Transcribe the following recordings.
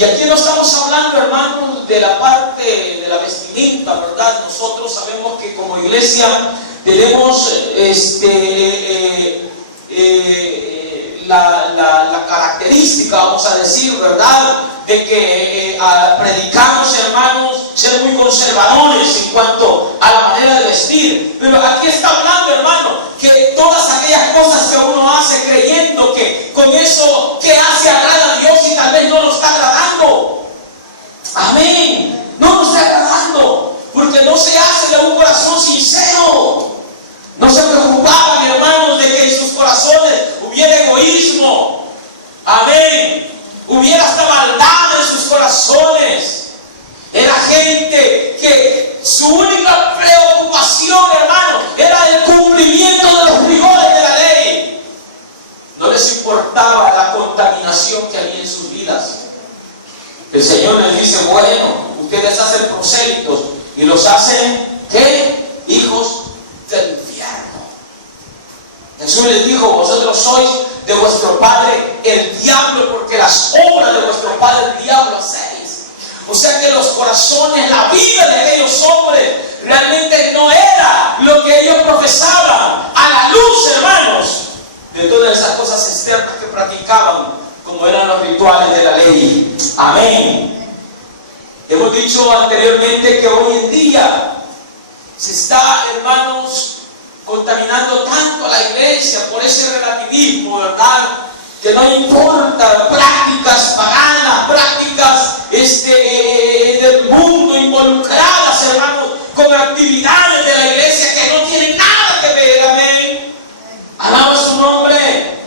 Y aquí no estamos hablando, hermanos, de la parte de la vestimenta, ¿verdad? Nosotros sabemos que como iglesia tenemos la característica, vamos a decir, ¿verdad?, de que predicamos, hermanos, ser muy conservadores en cuanto a la manera de vestir. Pero aquí está hablando, hermano, que todas aquellas cosas que uno hace creyendo que con eso que hace agrada a Dios y tal vez no lo está agradando. Amén. No lo está agradando porque no se hace de un corazón sincero. No se preocupaban, hermanos, de que en sus corazones hubiera egoísmo. Amén. Hubiera hasta maldad en sus corazones. Era gente que su única preocupación, hermano, era el cumplimiento de los rigores de la ley. No les importaba la contaminación que había en sus vidas. El Señor les dice, bueno, ustedes hacen prosélitos y los hacen, ¿qué? Hijos del infierno. Jesús les dijo, vosotros sois de vuestro padre el diablo, porque las obras de vuestro padre el diablo hacéis. O sea que los corazones, la vida de aquellos hombres realmente no era lo que ellos profesaban a la luz, hermanos, de todas esas cosas externas que practicaban, como eran los rituales de la ley. Amén. Hemos dicho anteriormente que hoy en día se está, hermanos, contaminando tanto a la iglesia por ese relativismo, ¿verdad? Que no importa, prácticas paganas, prácticas del mundo involucradas, hermanos, con actividades de la iglesia que no tienen nada que ver. Amén. Alaba su nombre.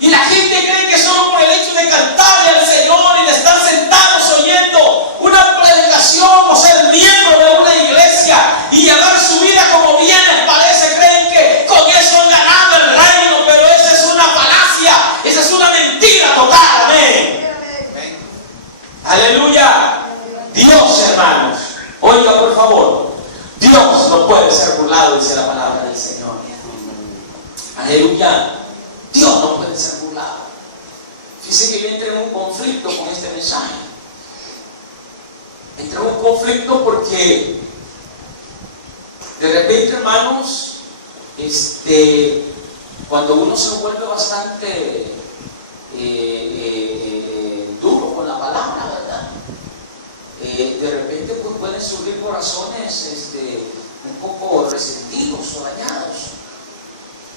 Y la gente cree que solo por el hecho de cantarle al Señor y de estar sentados oyendo una predicación o ser miembro de una iglesia y llevar su vida como bien les parece, creen que con eso han ganado el reino, pero esa es una falacia, esa es una mentira total. Amén. Aleluya. Dios, hermanos, oiga por favor, Dios no puede ser burlado, dice la palabra del Señor. Aleluya. Dios no puede ser burlado. Fíjense que yo entré en un conflicto con este mensaje. Entré en un conflicto porque de repente, hermanos, cuando uno se vuelve bastante duro con la palabra, ¿verdad? De repente pues pueden surgir corazones un poco resentidos o dañados.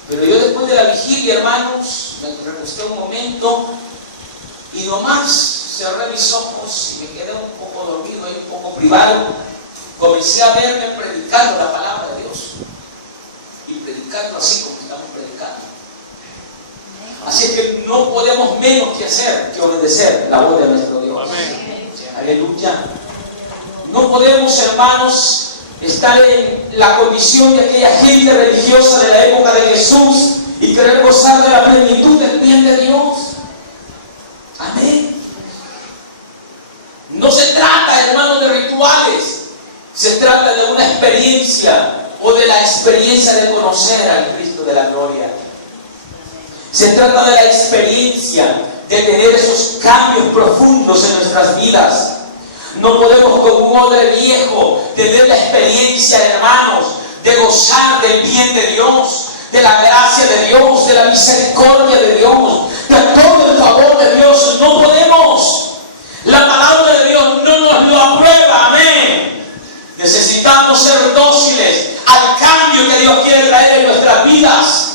Pero yo después de la vigilia, hermanos, me recosté un momento y nomás cerré mis ojos y me quedé un poco dormido ahí, un poco privado. Comencé a verme predicando la palabra de Dios y predicando así como estamos predicando. Así que no podemos menos que hacer que obedecer la voz de nuestro Dios. Amén. Aleluya. No podemos, hermanos, estar en la condición de aquella gente religiosa de la época de Jesús y querer gozar de la plenitud del bien de Dios. Amén. No se trata, hermanos, de rituales, se trata de una experiencia o de la experiencia de conocer al Cristo de la gloria. Se trata de la experiencia de tener esos cambios profundos en nuestras vidas. No podemos con un odre viejo tener la experiencia, hermanos, de gozar del bien de Dios, de la gracia de Dios, de la misericordia de Dios, de todo el favor de Dios. No podemos. La palabra de Dios no nos lo aprueba. Amén. Necesitamos ser dóciles al cambio que Dios quiere traer en nuestras vidas.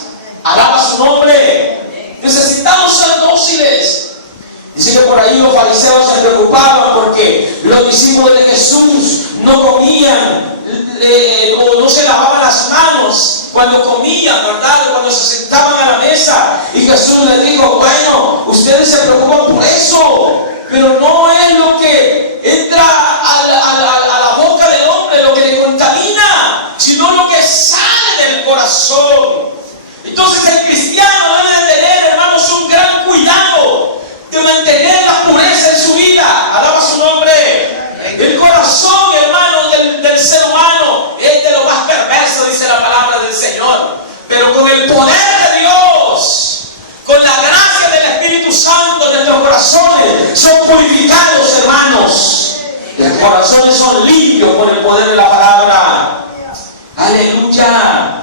Alaba su nombre. Necesitamos ser dóciles. Dice que por ahí los fariseos se preocupaban porque los discípulos de Jesús no comían o no se lavaban las manos cuando comían, ¿verdad? Cuando se sentaban a la mesa. Y Jesús les dijo, bueno, ustedes se preocupan por eso, pero no es lo que entra a la boca del hombre lo que le contamina, sino lo que sale del corazón. Entonces el cristiano debe de tener, hermanos, un gran cuidado de mantener la pureza en su vida. Alaba su nombre. El corazón, hermano, del ser humano es de lo más perverso, dice la palabra del Señor. Pero con el poder de Dios, con la gracia del Espíritu Santo en nuestros corazones, somos purificados, hermanos. Los corazones son limpios por el poder de la palabra. Aleluya.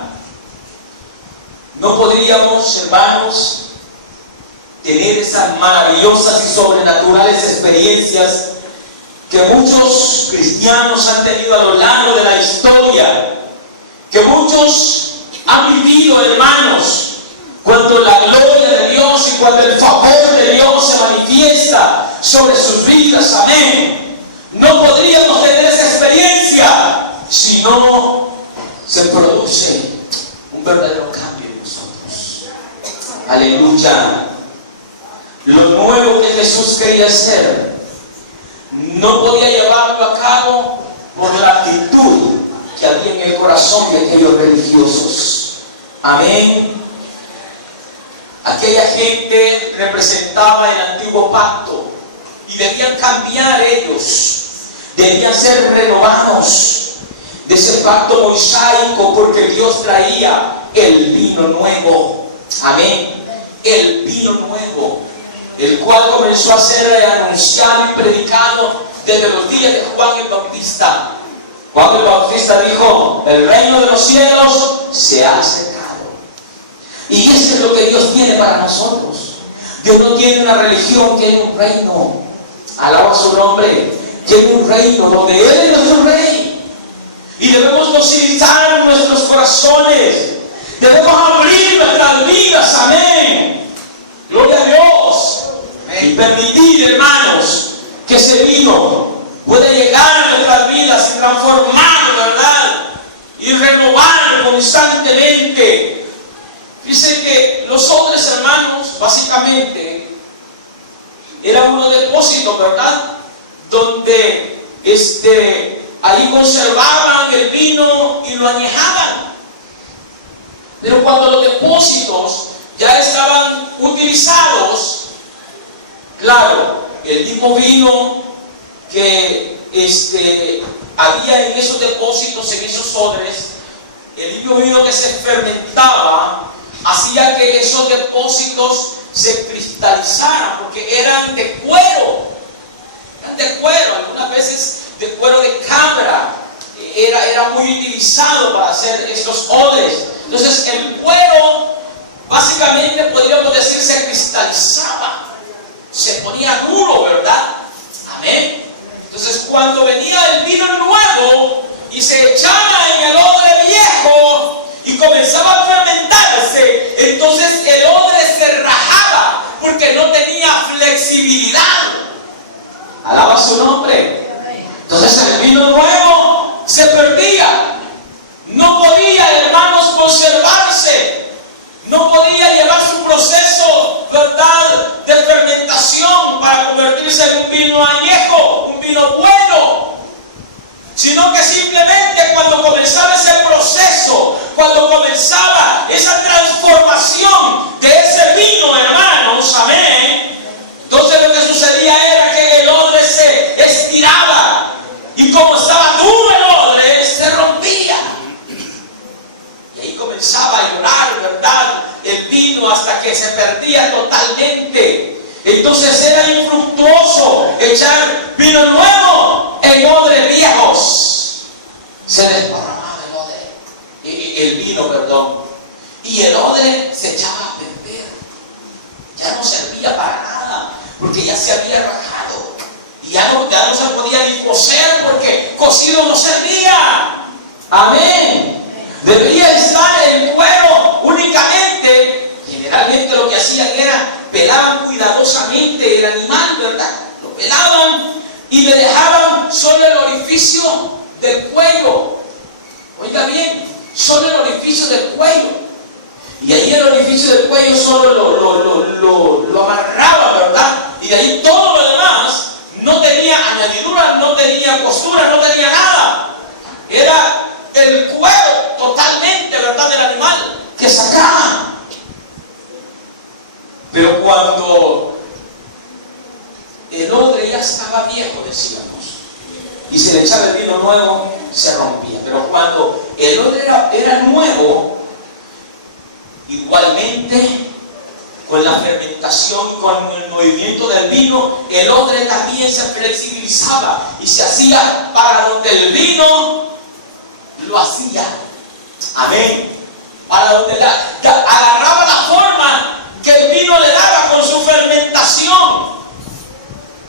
No podríamos, hermanos, tener esas maravillosas y sobrenaturales experiencias que muchos cristianos han tenido a lo largo de la historia, que muchos han vivido, hermanos, cuando la gloria de Dios y cuando el favor de Dios se manifiesta sobre sus vidas. Amén. No podríamos tener esa experiencia si no se produce un verdadero cambio en nosotros. Aleluya. Lo nuevo que Jesús quería hacer no podía llevarlo a cabo por la actitud que había en el corazón de aquellos religiosos. Amén. Aquella gente representaba el antiguo pacto y debían cambiar ellos, debían ser renovados de ese pacto mosaico, porque Dios traía el vino nuevo. Amén. El vino nuevo, el cual comenzó a ser anunciado y predicado desde los días de Juan el Bautista. Juan el Bautista dijo: el reino de los cielos se ha acercado. Y eso es lo que Dios tiene para nosotros. Dios no tiene una religión, tiene un reino. Alaba su nombre. Tiene un reino donde Él es nuestro rey. Y debemos docilizar nuestros corazones. Debemos abrir nuestras vidas. Amén. Gloria a Dios. Y permitir, hermanos, que ese vino pueda llegar a nuestras vidas y transformar, ¿verdad? Y renovar constantemente. Dice que los odres, hermanos, básicamente eran unos depósitos, ¿verdad? Donde ahí conservaban el vino y lo añejaban. Pero cuando los depósitos ya estaban utilizados, claro, el mismo vino que había en esos depósitos, en esos odres, el mismo vino que se fermentaba, hacía que esos depósitos se cristalizaran, porque eran de cuero. Eran de cuero, algunas veces de cuero de cabra. Era muy utilizado para hacer estos odres. Entonces el cuero, básicamente podríamos decir, se cristalizaba, se ponía duro, ¿verdad? Amén. Entonces cuando venía el vino nuevo y se echaba en el odre viejo y comenzaba a fermentarse, entonces el odre se rajaba porque no tenía flexibilidad. Alaba su nombre. Entonces el vino nuevo se perdía. No podía, hermanos, conservarse. No podía llevar su proceso, ¿verdad?, de fermentación para convertirse en un vino añejo, un vino bueno. Sino que simplemente cuando comenzaba ese proceso, cuando comenzaba esa transformación de ese vino, hermanos, amén, entonces lo que sucedía era que el odre se estiraba, y como estaba duro el odre, se rompía. Y ahí comenzaba a llorar, ¿verdad?, el vino, hasta que se perdía totalmente. Entonces era infructuoso echar vino nuevo en odres viejos. Se desparramaba el vino, perdón. Y el odre se echaba a perder. Ya no servía para nada, porque ya se había rajado. Y ya no se podía ni cocer, porque cocido no servía. Amén. Debería estar en cuero únicamente. Generalmente lo que hacían era pelaban cuidadosamente el animal, ¿verdad? Lo pelaban y le dejaban solo el orificio del cuello. Oiga bien, solo el orificio del cuello. Y ahí el orificio del cuello solo lo amarraba, ¿verdad? Y de ahí todo lo demás no tenía añadidura, no tenía costura, no tenía nada. Era el cuero totalmente, ¿verdad?, del animal que sacaban. Pero cuando el odre ya estaba viejo, decíamos, y se le echaba el vino nuevo, se rompía. Pero cuando el odre era nuevo, igualmente con la fermentación y con el movimiento del vino, el odre también se flexibilizaba y se hacía para donde el vino lo hacía. Amén. Para donde agarraba la forma que el vino le daba con su fermentación.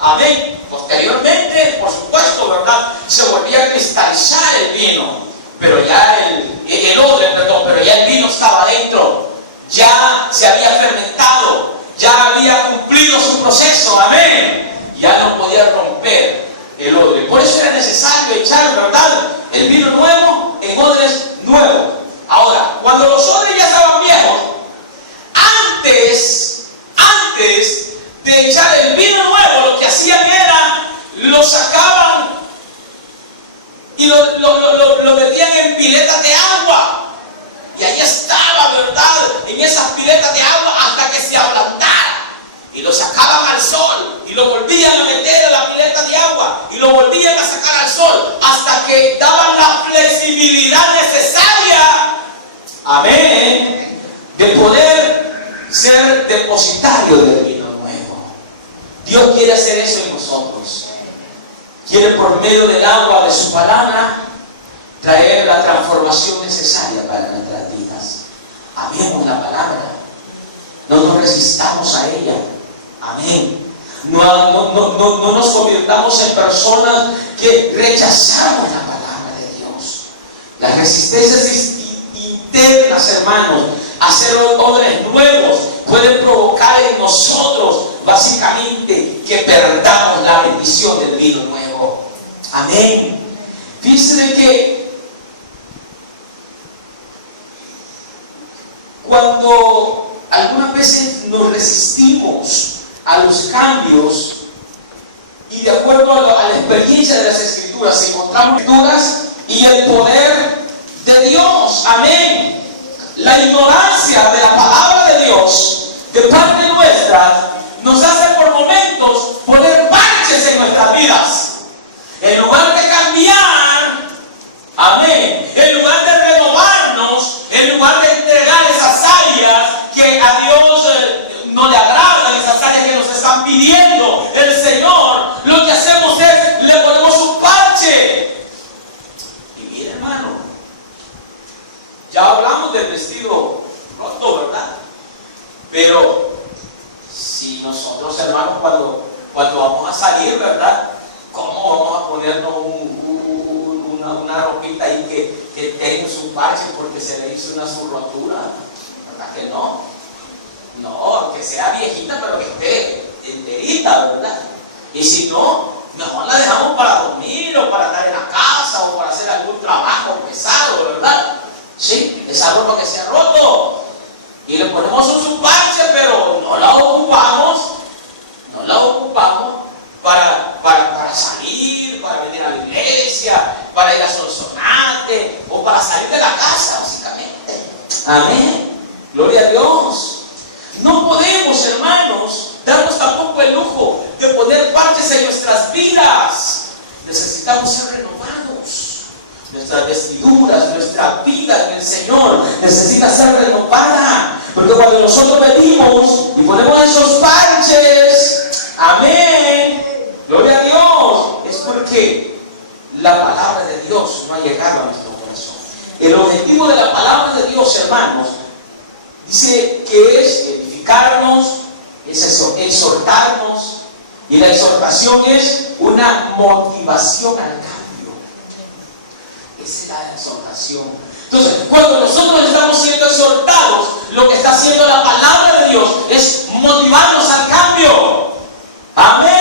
Amén. Posteriormente, por supuesto, ¿verdad?, se volvía a cristalizar el vino, pero ya el odre, pero ya el vino estaba dentro, ya se había fermentado, ya había cumplido su proceso. Amén. Ya no podía romper el odre. Por eso era necesario echar, ¿verdad?, el vino nuevo en odres nuevos. Ahora, cuando los odres ya estaban viejos, antes de echar el vino nuevo, lo que hacían era, lo sacaban y lo metían en piletas de agua. Y ahí estaba, ¿verdad?, en esas piletas de agua hasta que se ablandara. Y lo sacaban al sol y lo volvían a meter en la pileta de agua y lo volvían a sacar al sol hasta que daban la flexibilidad necesaria, amén, de poder ser depositario del vino nuevo. Dios quiere hacer eso en nosotros. Quiere, por medio del agua de su palabra, traer la transformación necesaria para nuestras vidas. Amemos la palabra, no nos resistamos a ella. Amén. No nos convirtamos en personas que rechazamos la palabra de Dios. Las resistencias internas, hermanos, hacer odres nuevos, pueden provocar en nosotros básicamente que perdamos la bendición del vino nuevo. Amén. Fíjense de que cuando algunas veces nos resistimos a los cambios y de acuerdo a la experiencia de las Escrituras, encontramos escrituras y el poder de Dios. Amén. La ignorancia de la palabra de Dios de parte nuestra nos hace por momentos poner parches en nuestras vidas. En lugar de cambiar, amén, en lugar de renovarnos, en lugar de entregar esas áreas que a Dios no le agradan, esas áreas que nos están pidiendo el Señor, lo que hacemos es le ponemos un parche. Y mire, hermano, ya hablamos del vestido roto, ¿verdad? Pero si nosotros, hermanos, cuando vamos a salir, ¿verdad?, ¿cómo vamos a ponernos una ropita ahí que tenga su parche porque se le hizo una rotura? ¿Verdad que no? No, que sea viejita, pero que esté enterita, ¿verdad? Y si no, mejor la dejamos para dormir o para estar en la casa o para hacer algún trabajo pesado, ¿verdad? Sí, esa ropa que se ha roto y le ponemos un parche, pero no la ocupamos para salir, para venir a la iglesia, para ir a Sonsonate o para salir de la casa, básicamente. Amén. Gloria a Dios. No podemos, hermanos, darnos tampoco el lujo de poner parches en nuestras vidas. Necesitamos ser renovados. Nuestras vestiduras, nuestra vida en el Señor necesita ser renovada. Porque cuando nosotros venimos y ponemos esos parches, amén, gloria a Dios, es porque la palabra de Dios no ha llegado a nuestro corazón. El objetivo de la palabra de Dios, hermanos, dice que es edificarnos, es exhortarnos, y la exhortación es una motivación al cambio. Esa es la exhortación. Entonces, cuando nosotros estamos siendo exhortados, lo que está haciendo la palabra de Dios es motivarnos al cambio. Amén.